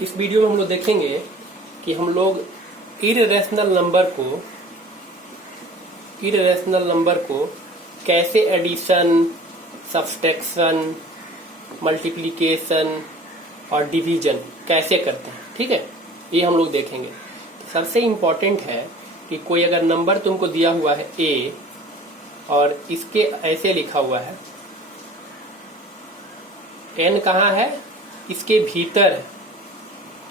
इस वीडियो में हम लोग देखेंगे कि हम लोग इर्रेशनल नंबर को कैसे एडिशन, सब्सट्रैक्शन, मल्टीप्लिकेशन और डिवीजन कैसे करते हैं। ठीक है, ये हम लोग देखेंगे। तो सबसे इम्पोर्टेंट है कि कोई अगर नंबर तुमको दिया हुआ है a और इसके ऐसे लिखा हुआ है, n कहाँ है, इसके भीतर है,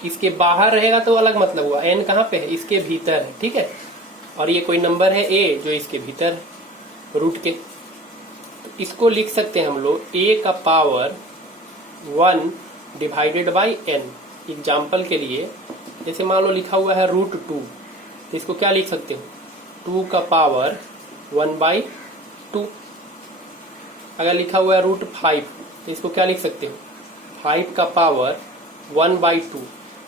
इसके बाहर रहेगा तो अलग मतलब हुआ, n कहाँ पे है, इसके भीतर है। ठीक है, और ये कोई नंबर है a जो इसके भीतर है रूट के, तो इसको लिख सकते हैं हम लोग a का power 1 divided by n। Example के लिए जैसे मान लो लिखा हुआ है √2, तो इसको क्या लिख सकते हो, 2 का पावर 1/2। अगर लिखा हुआ है √5, तो इसको क्या लिख सकते हो, 5 का पावर 1/2।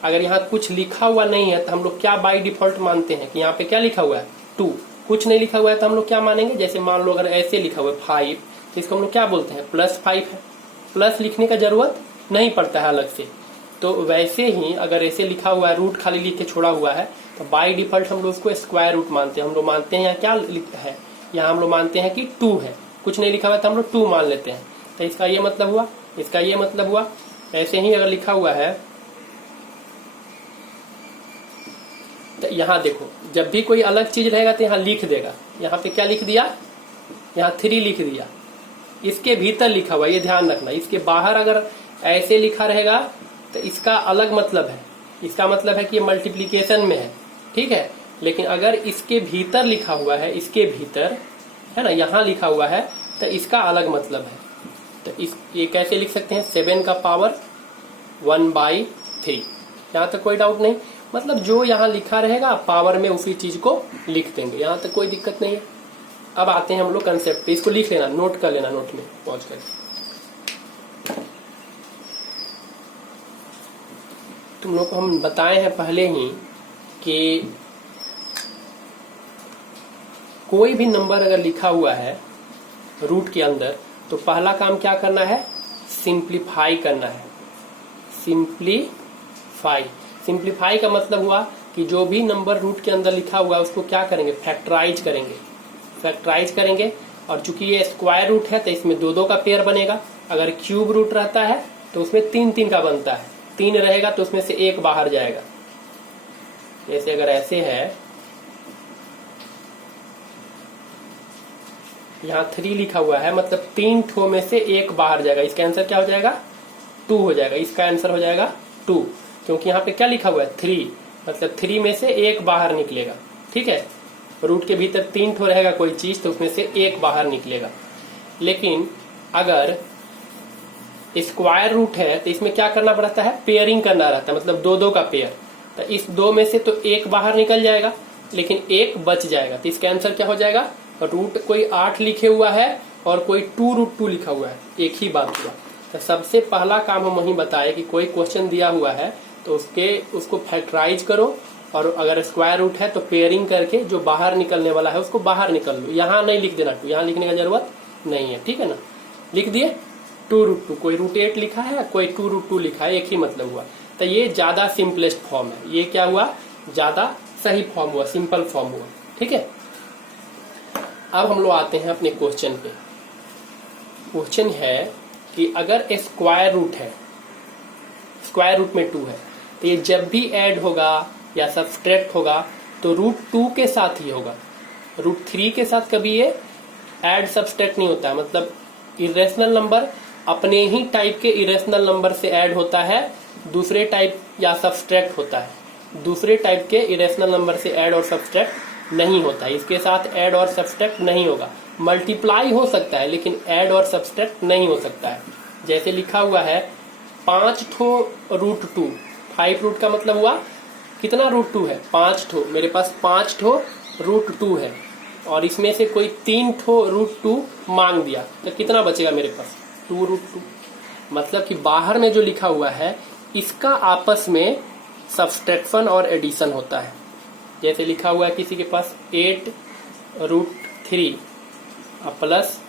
अगर यहाँ कुछ लिखा हुआ नहीं है तो हम लोग क्या बाई डिफॉल्ट मानते हैं कि यहाँ पे क्या लिखा हुआ है 2, कुछ नहीं लिखा हुआ है तो हम लोग क्या मानेंगे, जैसे मान लो अगर ऐसे लिखा हुआ है 5, तो इसको हम लोग क्या बोलते हैं, +5 है, प्लस लिखने का जरूरत नहीं पड़ता है अलग से। तो वैसे ही अगर ऐसे लिखा हुआ है, रूट खाली लिख के छोड़ा हुआ है, तो बाई डिफॉल्ट हम लोग उसको स्क्वायर रूट मानते हैं। हम लोग मानते हैं यहाँ क्या लिखा है, यहाँ हम लोग मानते हैं कि 2 है, कुछ नहीं लिखा हुआ तो हम लोग 2 मान लेते हैं। तो इसका ये मतलब हुआ, इसका ये मतलब हुआ। ऐसे ही अगर लिखा हुआ है तो यहाँ देखो, जब भी कोई अलग चीज रहेगा तो यहाँ लिख देगा, यहाँ पे क्या लिख दिया, यहाँ 3 लिख दिया, इसके भीतर लिखा हुआ, ये ध्यान रखना। इसके बाहर अगर ऐसे लिखा रहेगा तो इसका अलग मतलब है, इसका मतलब है कि ये मल्टीप्लिकेशन में है। ठीक है, लेकिन अगर इसके भीतर लिखा हुआ है, इसके भीतर है ना, यहाँ लिखा हुआ है, तो इसका अलग मतलब है। तो ये कैसे लिख सकते हैं, 7 का पावर 1/3। यहाँ तक कोई डाउट नहीं, मतलब जो यहाँ लिखा रहेगा पावर में उसी चीज को लिख देंगे, यहाँ तक कोई दिक्कत नहीं है। अब आते हैं हम लोग कंसेप्ट पे, इसको लिख लेना, नोट कर लेना, नोट में पहुंच कर। तुम लोग को हम बताए हैं पहले ही कि कोई भी नंबर अगर लिखा हुआ है रूट के अंदर, तो पहला काम क्या करना है, सिंप्लीफाई करना है। सिंप्लीफाई का मतलब हुआ कि जो भी नंबर रूट के अंदर लिखा हुआ है उसको क्या करेंगे, फैक्टराइज करेंगे। और चूंकि ये स्क्वायर रूट है तो इसमें 2-2 का पेयर बनेगा। अगर क्यूब रूट रहता है तो उसमें 3-3 का बनता है, 3 रहेगा तो उसमें से 1 बाहर जाएगा। जैसे अगर ऐसे है, यहाँ 3 लिखा हुआ है, मतलब 3 ठो में से 1 बाहर जाएगा। इसका आंसर क्या हो जाएगा, 2 हो जाएगा। इसका आंसर हो जाएगा 2, क्योंकि यहाँ पे क्या लिखा हुआ है 3, मतलब 3 में से 1 बाहर निकलेगा। ठीक है, रूट के भीतर 3 ठो रहेगा कोई चीज, तो उसमें से 1 बाहर निकलेगा। लेकिन अगर स्क्वायर रूट है तो इसमें क्या करना पड़ता है, पेयरिंग करना रहता है, मतलब 2-2 का पेयर। तो इस 2 में से तो 1 बाहर निकल जाएगा, लेकिन 1 बच जाएगा। तो इसका आंसर क्या हो जाएगा, रूट कोई 8 लिखे हुआ है और कोई 2√2 लिखा हुआ है, एक ही बात हुआ। तो सबसे पहला काम हम वही बताए कि कोई क्वेश्चन दिया हुआ है तो उसको फैक्टराइज करो, और अगर स्क्वायर रूट है तो पेयरिंग करके जो बाहर निकलने वाला है उसको बाहर निकल लो। यहाँ नहीं लिख देना 2, यहाँ लिखने का जरूरत नहीं है। ठीक है ना, लिख दिए 2√2, कोई √8 लिखा है, कोई 2√2 लिखा है, एक ही मतलब हुआ। तो ये ज्यादा सिंपलेस्ट फॉर्म है, ये क्या हुआ, ज्यादा सही फॉर्म हुआ, सिंपल फॉर्म हुआ। ठीक है, अब हम लोग आते हैं अपने क्वेश्चन पे। क्वेश्चन है कि अगर स्क्वायर रूट है, स्क्वायर रूट में 2 है, तो ये जब भी ऐड होगा या सब्सट्रैक्ट होगा तो √2 के साथ ही होगा, √3 के साथ कभी ये ऐड सब्सट्रैक्ट नहीं होता है। मतलब इरेशनल नंबर अपने ही टाइप के इरेशनल नंबर से ऐड होता है, दूसरे टाइप या सब्सट्रैक्ट होता है, दूसरे टाइप के इरेशनल नंबर से ऐड और सब्सट्रैक्ट नहीं होता है। इसके साथ ऐड और सब्सट्रैक्ट नहीं होगा, मल्टीप्लाई हो सकता है लेकिन ऐड और सब्सट्रैक्ट नहीं हो सकता है। जैसे लिखा हुआ है 5 ठो √2, 5 रूट का मतलब हुआ कितना √2 है, 5 ठो। मेरे पास 5 ठो √2 है और इसमें से कोई 3 ठो √2 मांग दिया, तो कितना बचेगा मेरे पास, 2√2। मतलब कि बाहर में जो लिखा हुआ है इसका आपस में सब्सट्रैक्शन और एडिशन होता है। जैसे लिखा हुआ है किसी के पास 8√3 प्लस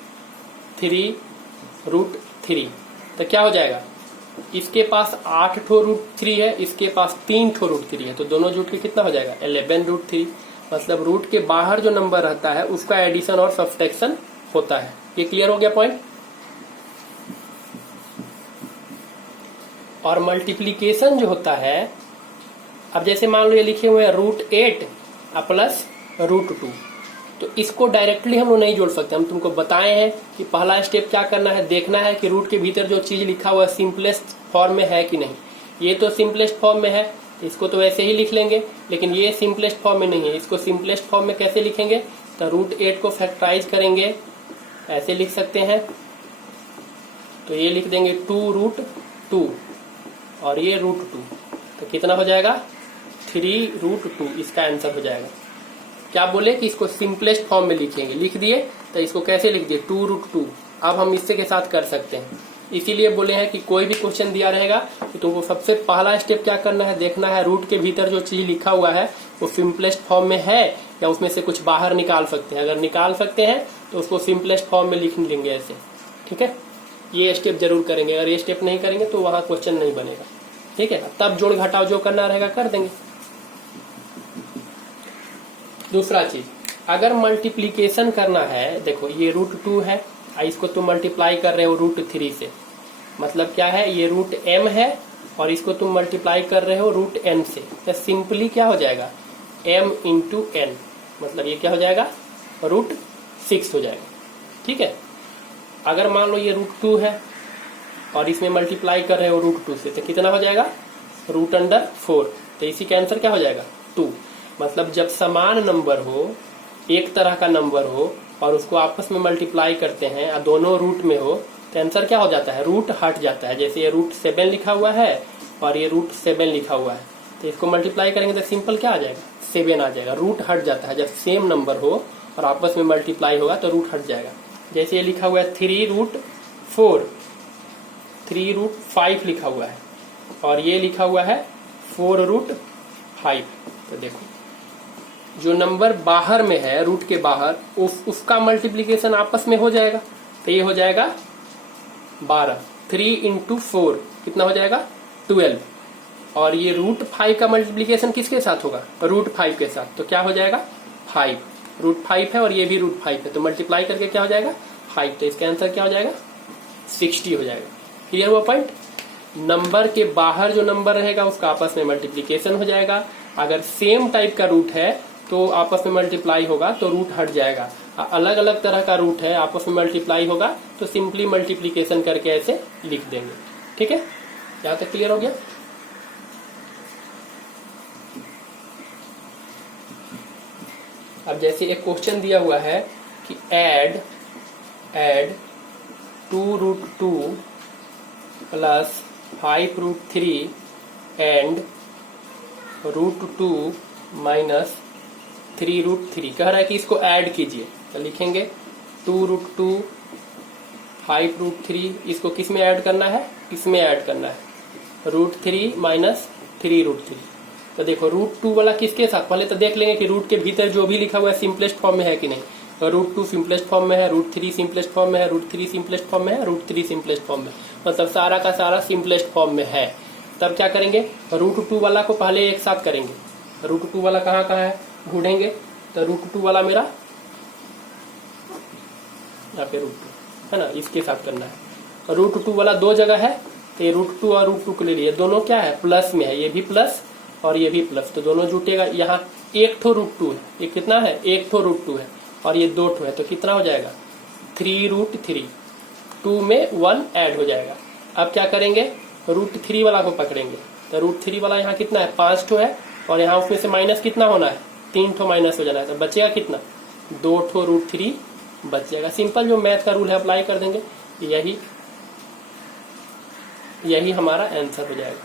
3√3, तो क्या हो जाएगा इसके पास 8 ठो √3 है, इसके पास 3 ठो √3 है, तो दोनों जुट के कितना हो जाएगा 11√3। मतलब रूट के बाहर जो नंबर रहता है उसका एडिशन और सब्सट्रैक्शन होता है। ये क्लियर हो गया पॉइंट। और मल्टीप्लीकेशन जो होता है, अब जैसे मान लो ये लिखे हुए हैं √8 प्लस √2, तो इसको डायरेक्टली हम लोग नहीं जोड़ सकते। हम तुमको बताए हैं कि पहला स्टेप क्या करना है, देखना है कि रूट के भीतर जो चीज लिखा हुआ है सिंपलेस्ट फॉर्म में है कि नहीं। ये तो सिंपलेस्ट फॉर्म में है, इसको तो वैसे ही लिख लेंगे, लेकिन ये सिंपलेस्ट फॉर्म में नहीं है। इसको सिंपलेस्ट फॉर्म में कैसे लिखेंगे, तो √8 को फैक्टराइज करेंगे, ऐसे लिख सकते हैं। तो ये लिख देंगे 2√2 और ये √2, तो कितना हो जाएगा 3√2, इसका आंसर हो जाएगा। क्या बोले कि इसको सिंपलेस्ट फॉर्म में लिखेंगे, लिख दिए, तो इसको कैसे लिख दिए 2√2। अब हम इससे के साथ कर सकते हैं, इसीलिए बोले हैं कि कोई भी क्वेश्चन दिया रहेगा तो तुमको सबसे पहला स्टेप क्या करना है, देखना है रूट के भीतर जो चीज लिखा हुआ है वो सिंपलेस्ट फॉर्म में है या उसमें से कुछ बाहर निकाल सकते हैं। अगर निकाल सकते हैं तो उसको सिंपलेस्ट फॉर्म में लिख लेंगे ऐसे, ठीक है। ये स्टेप जरूर करेंगे, अगर ये स्टेप नहीं करेंगे तो वहां क्वेश्चन नहीं बनेगा, ठीक है। तब जोड़ घटाव जो करना रहेगा कर देंगे। दूसरा चीज, अगर मल्टीप्लीकेशन करना है, देखो ये √2 है, इसको तुम मल्टीप्लाई कर रहे हो √3 से, मतलब क्या है, ये √m है और इसको तुम मल्टीप्लाई कर रहे हो √n से, तो सिंपली क्या हो जाएगा m × n, मतलब ये क्या हो जाएगा √6 हो जाएगा, ठीक है। अगर मान लो ये √2 है और इसमें मल्टीप्लाई कर रहे हो √2 से, तो कितना हो जाएगा √4, तो इसी का आंसर क्या हो जाएगा 2। मतलब जब समान नंबर हो, एक तरह का नंबर हो और उसको आपस में मल्टीप्लाई करते हैं और दोनों रूट में हो, तो आंसर क्या हो जाता है, रूट हट जाता है। जैसे ये √7 लिखा हुआ है और ये √7 लिखा हुआ है, तो इसको मल्टीप्लाई करेंगे तो सिंपल क्या आ जाएगा 7 आ जाएगा, रूट हट जाता है। जब सेम नंबर हो और आपस में मल्टीप्लाई होगा तो रूट हट जाएगा। जैसे ये लिखा हुआ है 3√4, 3√5 लिखा हुआ है और ये लिखा हुआ है 4√5, तो देखो जो नंबर बाहर में है, रूट के बाहर, उसका मल्टीप्लीकेशन आपस में हो जाएगा, तो ये हो जाएगा 12। 3 × 4 कितना हो जाएगा 12, और ये √5 का मल्टीप्लीकेशन किसके साथ होगा √5 के साथ, तो क्या हो जाएगा 5। √5 है और ये भी √5 है, तो मल्टीप्लाई करके क्या हो जाएगा 5, तो इसका आंसर क्या हो जाएगा 60 हो जाएगा। क्लियर हुआ पॉइंट। नंबर के बाहर जो नंबर रहेगा उसका आपस में मल्टीप्लीकेशन हो जाएगा। अगर सेम टाइप का रूट है तो आपस में मल्टीप्लाई होगा तो रूट हट जाएगा। अलग अलग तरह का रूट है, आपस में मल्टीप्लाई होगा तो सिंपली मल्टीप्लीकेशन करके ऐसे लिख देंगे, ठीक है। यहां तक क्लियर हो गया। अब जैसे एक क्वेश्चन दिया हुआ है कि ऐड 2√2 प्लस 5√3 एंड √2 माइनस 3√3, कह रहा है कि इसको ऐड कीजिए, तो लिखेंगे 2√2 5√3, इसको किस में ऐड करना है, इसमें ऐड करना है √3 माइनस 3√3। तो देखो √2 वाला किसके साथ, पहले तो देख लेंगे कि रूट के भीतर जो भी लिखा हुआ है सिंपलेस्ट फॉर्म में है कि नहीं। तो √2 सिंपलेस्ट फॉर्म में है, √3 सिंपलेस्ट फॉर्म में है, √3 सिंपलेस्ट फॉर्म में है, √3 सिंपलेस्ट फॉर्म में, मतलब सारा का सारा सिंपलेस्ट फॉर्म में है। तब क्या करेंगे, √2 वाला को पहले एक साथ करेंगे। √2 वाला कहाँ कहाँ है ढूंढेंगे, तो √2 वाला मेरा यहाँ पे √2 है ना, इसके साथ करना है। √2 वाला दो जगह है, तो ये √2 और √2 को ले लिए, दोनों क्या है प्लस में है, ये भी प्लस और ये भी प्लस, तो दोनों जुटेगा। यहाँ एक ठो √2 है, ये कितना है एक ठो √2 है और ये दो ठो है, तो कितना हो जाएगा 3√3, 2 में 1 ऐड हो जाएगा। अब क्या करेंगे, √3 वाला को पकड़ेंगे, तो √3 वाला यहाँ कितना है 5 ठो है और यहाँ उसमें से माइनस कितना होना है 3 ठो माइनस हो जाना है, तो बचेगा कितना 2 ठो √3 बच जाएगा। सिंपल जो मैथ का रूल है अप्लाई कर देंगे, यही हमारा आंसर हो जाएगा,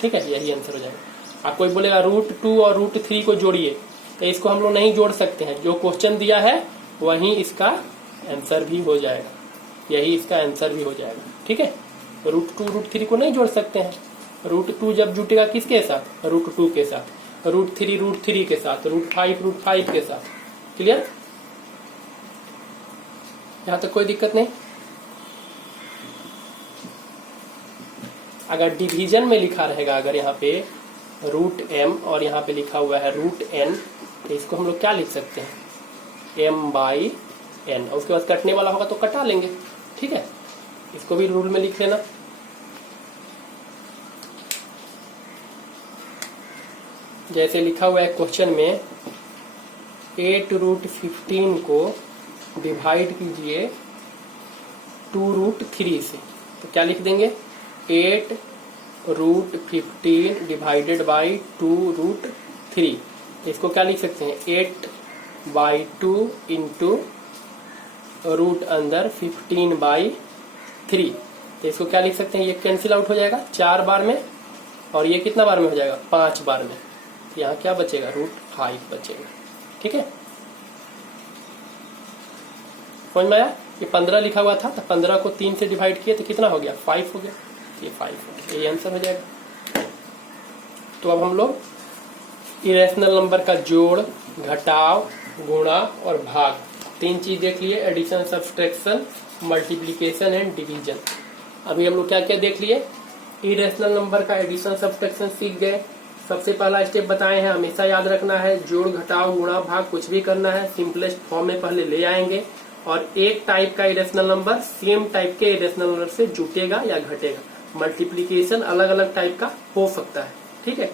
ठीक है, यही आंसर हो जाएगा। आप कोई बोलेगा √2 और √3 को जोड़िए, तो इसको हम लोग नहीं जोड़ सकते हैं, जो क्वेश्चन दिया है वही इसका आंसर भी हो जाएगा, यही इसका आंसर भी हो जाएगा, ठीक है। √2 √3 को नहीं जोड़ सकते हैं, √2 जब जुटेगा किसके साथ √2 के साथ, √3 √3 के साथ, √5 √5 के साथ। क्लियर, यहां तक कोई दिक्कत नहीं। अगर डिवीजन में लिखा रहेगा, अगर यहाँ पे √m और यहाँ पे लिखा हुआ है √n, तो इसको हम लोग क्या लिख सकते हैं, m/n। और उसके बाद कटने वाला होगा तो कटा लेंगे, ठीक है। इसको भी रूल में लिख लेना। जैसे लिखा हुआ है क्वेश्चन में, 8√15 को डिवाइड कीजिए 2√3 से, तो क्या लिख देंगे, 8√15 डिवाइडेड बाई 2√3। इसको क्या लिख सकते हैं, 8/2 इंटू रूट अंदर 15/3। तो इसको क्या लिख सकते हैं, ये कैंसिल आउट हो जाएगा 4 बार में, और ये कितना बार में हो जाएगा, 5 बार में। तो यहाँ क्या बचेगा, √5 बचेगा, ठीक है। समझ में आया। ये 15 लिखा हुआ था, तो 15 को 3 से डिवाइड किए तो कितना हो गया, 5 हो गया। ये 5 हो गया, ये आंसर हो जाएगा। तो अब हम लोग इरेशनल नंबर का जोड़, घटाव, गुणा और भाग, 3 चीज देख लिए, addition, subtraction, multiplication and division. अभी हम लोग क्या क्या देख लिए, इरेशनल नंबर का एडिशन सब्सट्रैक्शन सीख गए। सबसे पहला स्टेप बताए हैं, हमेशा याद रखना है, जोड़, घटाव, गुणा, भाग कुछ भी करना है सिंपलेस्ट फॉर्म में पहले ले आएंगे, और एक टाइप का इरेशनल नंबर सेम टाइप के इरेशनल नंबर से जुटेगा या घटेगा। मल्टीप्लीकेशन अलग अलग टाइप का हो सकता है, ठीक है।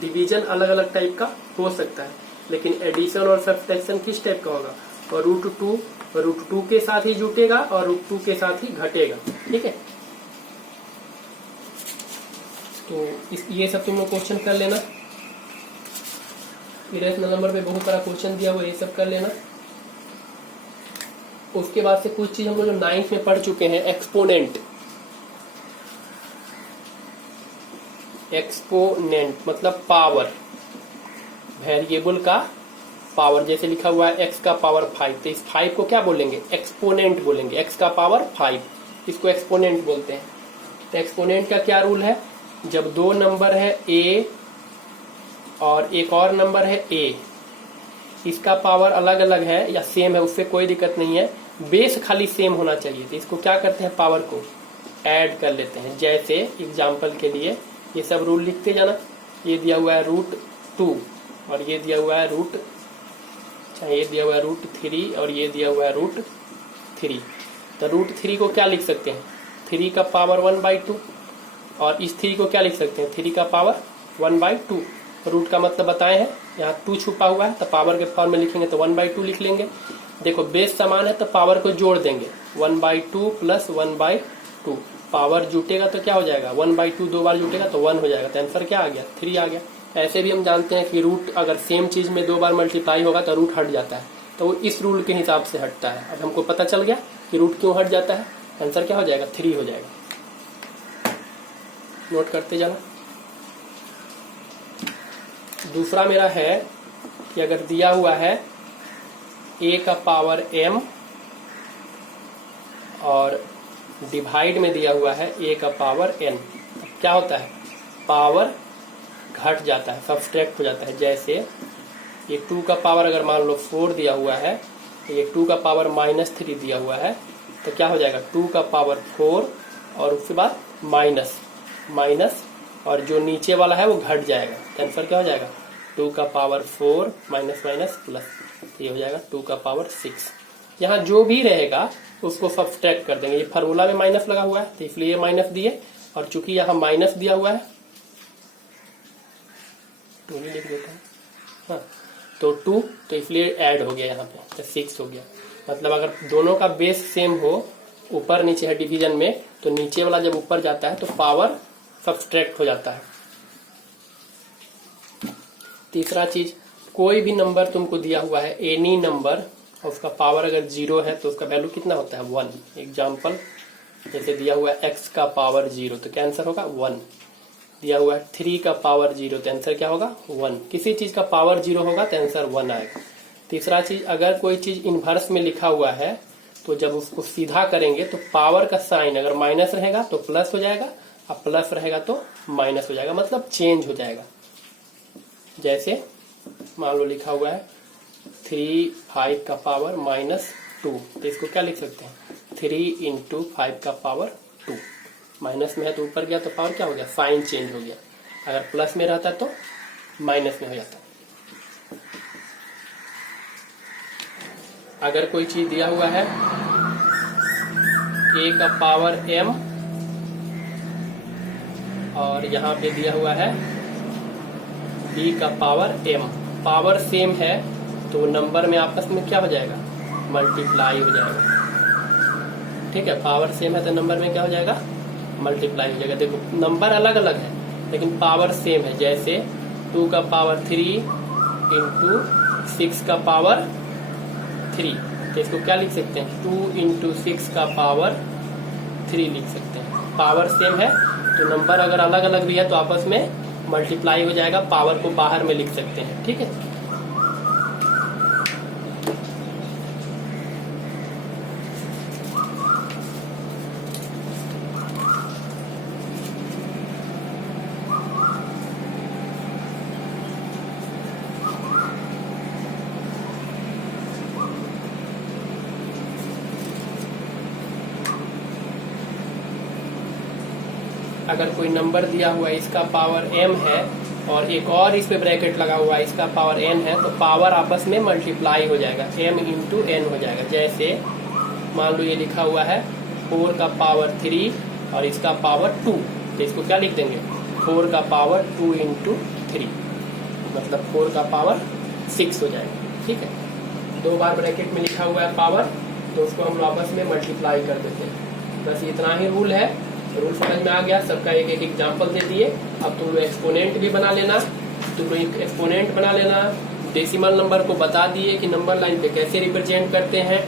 डिवीजन अलग अलग टाइप का हो सकता है, लेकिन एडिशन और सब्सट्रैक्शन किस टाइप का होगा, और √2 के साथ ही जुटेगा और √2 के साथ ही घटेगा, ठीक है। तो ये सब तुम लोग क्वेश्चन कर लेना। इरेशनल नंबर पे बहुत सारा क्वेश्चन दिया हुआ है, ये सब कर लेना। उसके बाद से कुछ चीज हम लोग जो 9th में पढ़ चुके हैं, एक्सपोनेंट। एक्सपोनेंट मतलब पावर, वेरिएबल का पावर। जैसे लिखा हुआ है x का पावर 5, तो इस 5 को क्या बोलेंगे, एक्सपोनेंट बोलेंगे। x का पावर 5, इसको एक्सपोनेंट बोलते हैं। तो एक्सपोनेंट का क्या रूल है, जब दो नंबर है a और एक और नंबर है a, इसका पावर अलग अलग है या सेम है, उससे कोई दिक्कत नहीं है, बेस खाली सेम होना चाहिए। तो इसको क्या करते हैं, पावर को ऐड कर लेते हैं। जैसे एग्जाम्पल के लिए ये सब रूल लिखते जाना। ये दिया हुआ है √2 और ये दिया हुआ है ये दिया हुआ है √3 और ये दिया हुआ है √3। तो √3 को क्या लिख सकते हैं, 3 का पावर 1/2, और इस 3 को क्या लिख सकते हैं, 3 का पावर 1/2। रूट का मतलब बताए हैं, यहाँ 2 छुपा हुआ है, तो पावर के फॉर्म में लिखेंगे तो 1/2 लिख लेंगे। देखो बेस समान है तो पावर को जोड़ देंगे, 1/2 प्लस 1/2। पावर जुटेगा तो क्या हो जाएगा, 1/2 2 बार जुटेगा तो 1 हो जाएगा। तो आंसर क्या आ गया, 3 आ गया। ऐसे भी हम जानते हैं कि रूट अगर सेम चीज में 2 बार मल्टीप्लाई होगा तो रूट हट जाता है, तो वो इस रूल के हिसाब से हटता है। अब हमको पता चल गया कि रूट क्यों हट जाता है, आंसर क्या हो जाएगा, 3 हो जाएगा। नोट करते जाना। दूसरा मेरा है कि अगर दिया हुआ है a का पावर m और डिवाइड में दिया हुआ है a का पावर n, क्या होता है, पावर घट जाता है, सब्सट्रैक्ट हो जाता है। जैसे ये 2 का पावर अगर मान लो 4 दिया हुआ है, ये 2 का पावर -3 दिया हुआ है, तो क्या हो जाएगा, 2 का पावर 4 और उसके बाद माइनस और जो नीचे वाला है वो घट जाएगा। तो आंसर क्या हो जाएगा, 2 का पावर 4 माइनस प्लस, ये हो जाएगा 2 का पावर 6। यहाँ जो भी रहेगा उसको सब्सट्रैक्ट कर देंगे। ये फार्मूला में माइनस लगा हुआ है तो इसलिए ये माइनस दिए, और चूंकि यहाँ माइनस दिया हुआ है 2 लिख देता है, हाँ, तो 2 तो इसलिए ऐड हो गया यहाँ पे, तो 6 हो गया। मतलब अगर दोनों का बेस सेम हो, ऊपर नीचे है डिवीजन में, तो नीचे वाला जब ऊपर जाता है तो पावर सब्सट्रैक्ट हो जाता है। तीसरा चीज, कोई भी नंबर तुमको दिया हुआ है, एनी नंबर, और उसका पावर अगर 0 है तो उसका वैल्यू कितना होता है, 1। एग्जाम्पल जैसे दिया हुआ है x का पावर 0, तो क्या आंसर होगा, 1। दिया हुआ है 3 का पावर 0, तो आंसर क्या होगा, 1। किसी चीज का पावर 0 होगा तो आंसर 1 आएगा। तीसरा चीज, अगर कोई चीज इनवर्स में लिखा हुआ है तो जब उसको सीधा करेंगे तो पावर का साइन अगर माइनस रहेगा तो प्लस हो जाएगा, और प्लस रहेगा तो माइनस हो जाएगा, मतलब चेंज हो जाएगा। जैसे मान लो लिखा हुआ है 3 5 का पावर -2, तो इसको क्या लिख सकते हैं, 3 × 5 का पावर 2। माइनस में है तो ऊपर गया तो पावर क्या हो गया, साइन चेंज हो गया। अगर प्लस में रहता तो माइनस में हो जाता। अगर कोई चीज दिया हुआ है a का पावर m और यहाँ पे दिया हुआ है b का पावर m, पावर सेम है तो नंबर में आपस में क्या हो जाएगा, मल्टीप्लाई हो जाएगा। ठीक है, पावर सेम है तो नंबर में क्या हो जाएगा, मल्टीप्लाई हो जाएगा। देखो नंबर अलग अलग है लेकिन पावर सेम है। जैसे 2 का पावर 3 इंटू 6 का पावर 3, तो इसको क्या लिख सकते हैं, 2 इंटू 6 का पावर 3 लिख सकते हैं। पावर सेम है तो नंबर अगर अलग अलग भी है तो आपस में मल्टीप्लाई हो जाएगा, पावर को बाहर में लिख सकते हैं। ठीक है, अगर कोई नंबर दिया हुआ है इसका पावर m है और एक और इस पे ब्रैकेट लगा हुआ है इसका पावर n है, तो पावर आपस में मल्टीप्लाई हो जाएगा, m इंटू n हो जाएगा। जैसे मान लो ये लिखा हुआ है 4 का पावर 3 और इसका पावर 2, तो इसको क्या लिख देंगे, 4 का पावर 2 इंटू 3, मतलब 4 का पावर 6 हो जाएगा। ठीक है, 2 बार ब्रैकेट में लिखा हुआ है पावर, तो उसको हम आपस में मल्टीप्लाई कर देते हैं। बस इतना ही रूल है। रूल समझ में आ गया, सबका एक एक एग्जाम्पल दे दिए। अब तुम लोग एक्सपोनेंट भी बना लेना, तुम लोग एक्सपोनेंट बना लेना। डेसिमल नंबर को बता दिए कि नंबर लाइन पे कैसे रिप्रेजेंट करते हैं।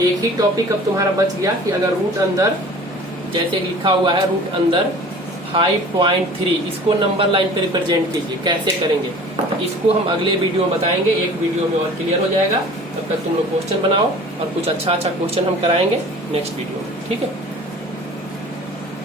एक ही टॉपिक अब तुम्हारा बच गया कि अगर रूट अंदर जैसे लिखा हुआ है रूट अंदर 5.3, इसको नंबर लाइन पे रिप्रेजेंट कीजिए, कैसे करेंगे इसको हम अगले वीडियो में बताएंगे। एक वीडियो में और क्लियर हो जाएगा। तब तक तुम लोग क्वेश्चन बनाओ और कुछ अच्छा क्वेश्चन हम कराएंगे नेक्स्ट वीडियो में। ठीक है।